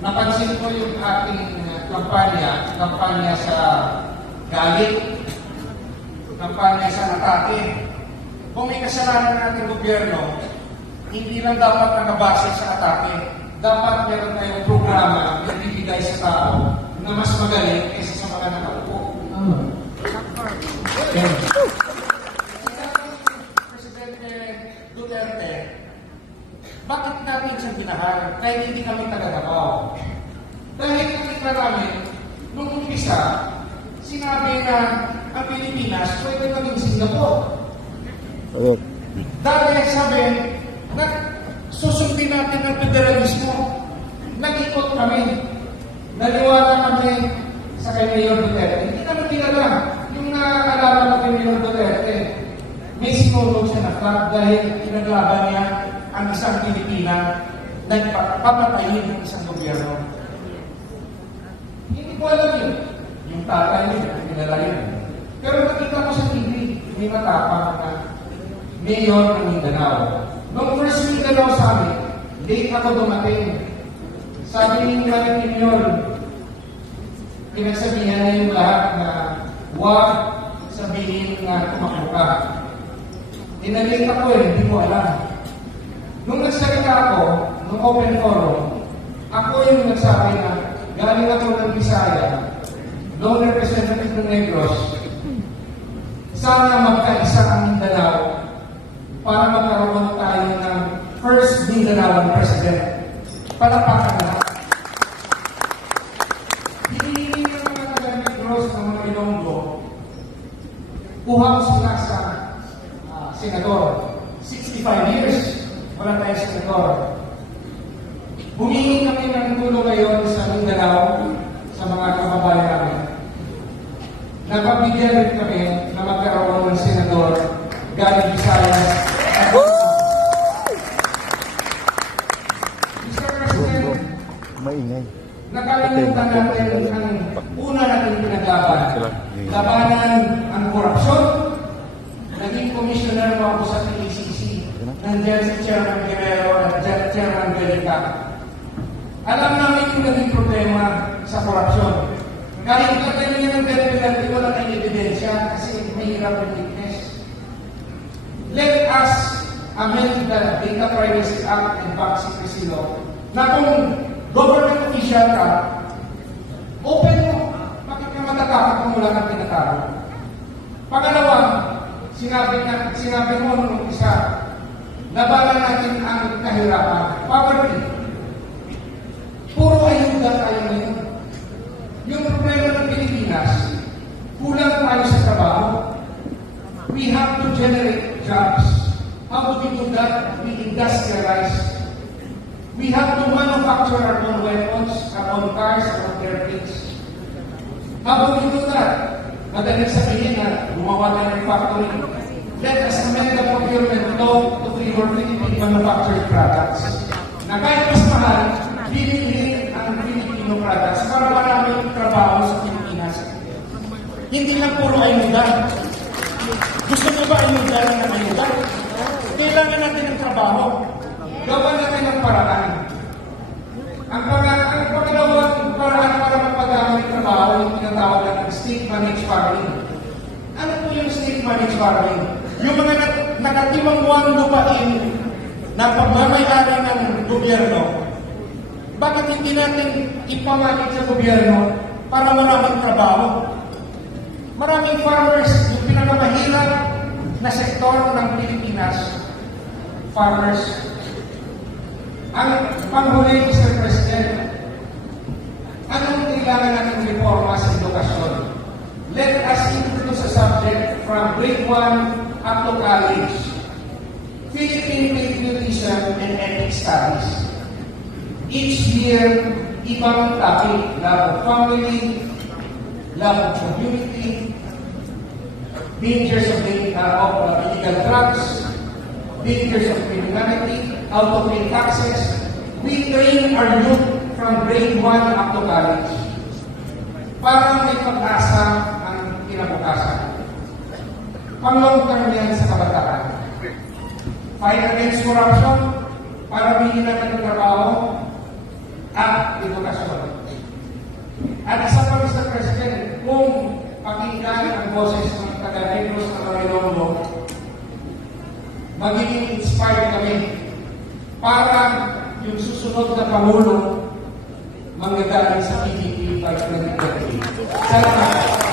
napansin ko yung ating kampanya sa galit, kampanya sa atake. Kung may kasalanan ng ating gobyerno, hindi lang dapat nakabase sa atake. Dapat meron tayong programa na bibigay sa tao na mas magaling kaysa sa mga nakaupo. Presidente Duterte, bakit natin siyang binahal kahit hindi kami taga-Davao? Dahil nakita namin, nung umpisa, sinabi na ang Pilipinas pwede maging Singapore. Dahil sabi, susundin natin ang federalismo. Nag-ikot kami. Naniwala kami sa kay Mayor Duterte. Hindi naman talaga yung nakakalaman ng kay Mayor Duterte. May sinulog siya na flag dahil pinaglaban niya ang isang Pilipina na papatayin ng isang gobyerno. Hindi ko alam yun. Yung tatay yun, pinala yun. Pero nakita ko sa TV, may matapang na Mayor ng Mindanao. Noong first Mindanao sa amin, late ako dumating. Sabi ni Mayor, pinagsabihan na yung lahat na huwag sabihin na tumakbo ka. Tinalate ako hindi mo alam. Nung nagsalita ako, nung open forum, ako yung nagsabi na galing ako ng Bisaya, noong representative ng Negros, sana magkaisa ang Mindanao para magkaroon tayo ng first Mindanao president. Palapakan na. Hindi ng mga taga-Negros ng mga Ilonggo, kuha ko sila sa senador. 65 years, wala tayong senador. Humingi kami ng tulong ngayon sa Mindanao, sa mga kababayan namin. Napabigyan rin kami na magkaroon ng senador galing Visayas. Mr. President, maingay. nakalimutan natin ang una natin pinaglaban. Labanan ang korupsyon. Naging commissioner mo ako sa PACC. Nandiyan si Chairman Guerrero at Chairman Belica. Alam namin yung naging problema sa korupsyon. Kahit kagalingan ng dependency, wala tayong ebidensya kasi mahirap ang witness. Let us amend the Data Privacy Act and Bank Secrecy Law na kung government official ka, open mo. Bakit ka matatakot kung wala kang tinatawag? Pangalawa, sinabi mo nung isa, labanan natin ang kahirapan, poverty. Puro ayuda tayo ngayon. Yung problema ng Pilipinas, kulang tayo sa trabaho. We have to generate jobs. How do we do that? We industrialize. We have to manufacture our own weapons, our own cars, our own airplanes. How do we do that? Madaling sabihin na gumawa na ng factory. Let us amend the procurement law to favor Philippine manufactured products. Na kahit mas mahal, bibili ang Filipino products para maraming trabaho sa Pilipinas. Hindi lang puro ayuda. Gusto mo ba ayuda ng ayuda? Kailangan natin ng trabaho. Gawa natin ng paraan. Ang pangalawang paraan para magpadami ng trabaho yung tinatawag ng state-managed farming. Ano po yung state-managed farming? Yung mga nakatimangwang lupain na pagmamayari ng gobyerno, bakit hindi natin ipamagit sa gobyerno para maraming trabaho? Maraming farmers, yung pinakamahirap na sektor ng Pilipinas, farmers. Ang panghuli, Mr. President, anong kailangan natin reforma sa edukasyon? Let us introduce a subject from grade 1 up to college. Philippine Patriotism and Ethnic Studies. Each year, ibang topic. Love of family, love of community, dangers of illegal drugs, dangers of criminality, how to pay taxes. We train our youth from grade 1 up to college para may pag-asa ang kinabukasan. Pang-long term yan sa kabataan. Fight against corruption para bigyan natin ng trabaho at edukasyon. boses ng taga-Negros na Marilongo, magiging inspired kami para yung susunod na Pangulo manggagaling sa PDP 2020. Salamat.